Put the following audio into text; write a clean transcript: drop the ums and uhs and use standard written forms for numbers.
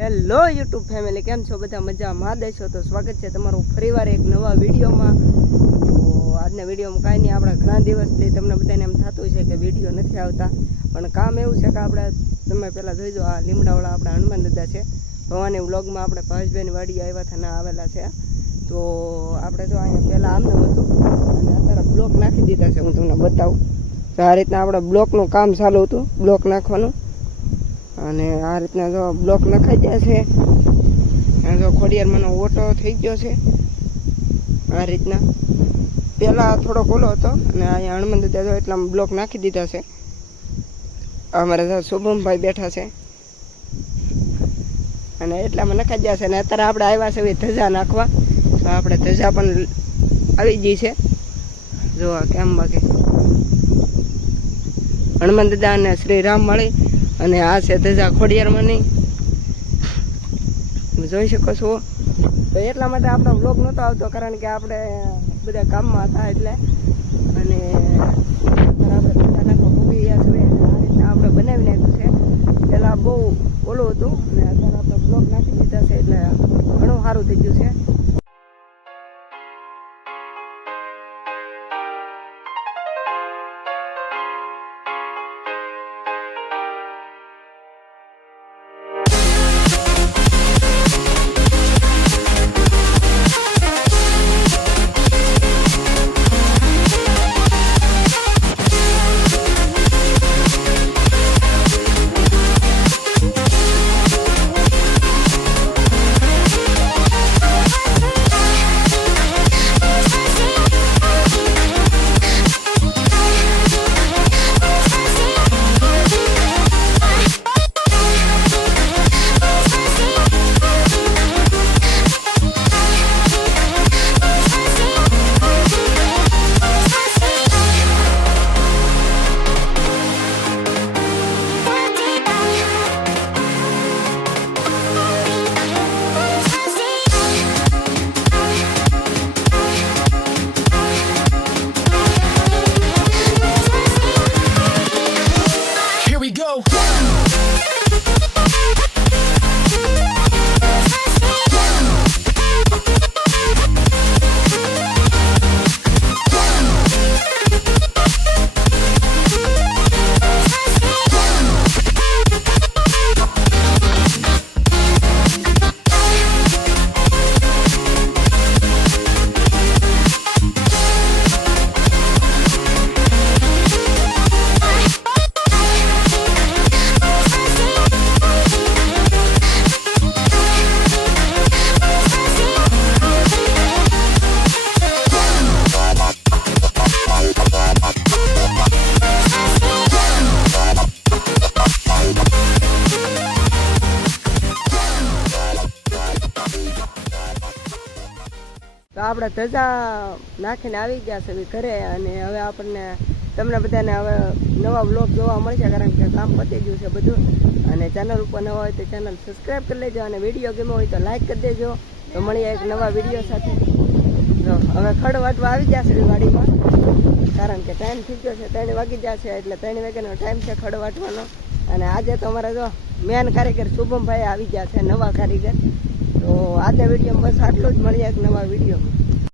Hello YouTube family, કેમ છો બધા? મજામાં દેશો તો સ્વાગત છે તમારું ફરીવાર એક નવા વિડીયોમાં. તો આજના વિડીયોમાં કાંઈ નહીં, આપણે ઘણા દિવસથી તમને બધાને એમ થતું છે કે વિડીયો નથી આવતા, પણ કામ એવું છે કે આપણે તમે પહેલાં જોઈ દો, આ લીમડાવાળા આપણા હનુમાન દાદા છે. ભવાની વ્લોગમાં આપણે ભાવેશભાઈની વાડી આવ્યા હતા ને આવેલા છે. તો આપણે જો અહીંયા પહેલાં આમનું હતું અને અત્યારે બ્લોક નાખી દીધા છે. હું તમને બતાવું તો આ રીતના આપણે બ્લોકનું કામ ચાલુ હતું, બ્લોક નાખવાનું. અને આ રીતના જો બ્લોક નખાઈ ગયા છે. અને જો ખોડિયારમાંનો ઓટો થઈ ગયો છે આ રીતના. પહેલાં થોડોક ઓલો હતો અને અહીંયા હનુમાન દાદા જો એટલામાં બ્લોક નાખી દીધા છે. અમારે જો શુભમભાઈ બેઠા છે અને એટલામાં નખાઈ ગયા છે. અને અત્યારે આપણે આવ્યા છે ધજા નાખવા. તો આપણે ધજા પણ આવી ગઈ છે. જો કેમ બાકી હનુમાન દાદા અને શ્રી રામ મળી. અને આ છે ધજા ખોડિયારમાંની, જોઈ શકો છો. તો એટલા માટે આપણો બ્લોગ નહોતો આવતો, કારણ કે આપણે બધા કામમાં હતા એટલે. અને આપણે ધજા નાખવા ભૂગી ગયા છે. આ રીતના આપણે બનાવી નાખ્યું છે. પહેલાં બહુ ઓલું હતું અને અત્યારે આપણે બ્લોગ નાખી દીધા છે એટલે ઘણું સારું થઈ ગયું છે. તો આપણે ધજા નાખીને આવી ગયા છે ઘરે. અને હવે આપણને તમને બધાને હવે નવા બ્લોગ જોવા મળશે, કારણ કે કામ પતી ગયું છે બધું. અને ચેનલ ઉપર નવા હોય તો ચેનલ સબસ્ક્રાઈબ કરી લેજો, અને વિડીયો ગમ્યો હોય તો લાઈક કરી દેજો. તો મળીએ એક નવા વિડીયો સાથે. જો હવે ખડ વાટવા આવી ગયા છે વાડીમાં, કારણ કે ટાઈમ થઈ ગયો છે, 3 વાગી ગયા છે. એટલે 3 વાગ્યાનો ટાઈમ છે ખડ વાટવાનો. અને આજે તો અમારે જો મેન કારીગર શુભમભાઈ આવી ગયા છે, નવા કારીગર. તો આજના વિડીયોમાં બસ આટલું જ. મળીએ એક નવા વિડીયોમાં.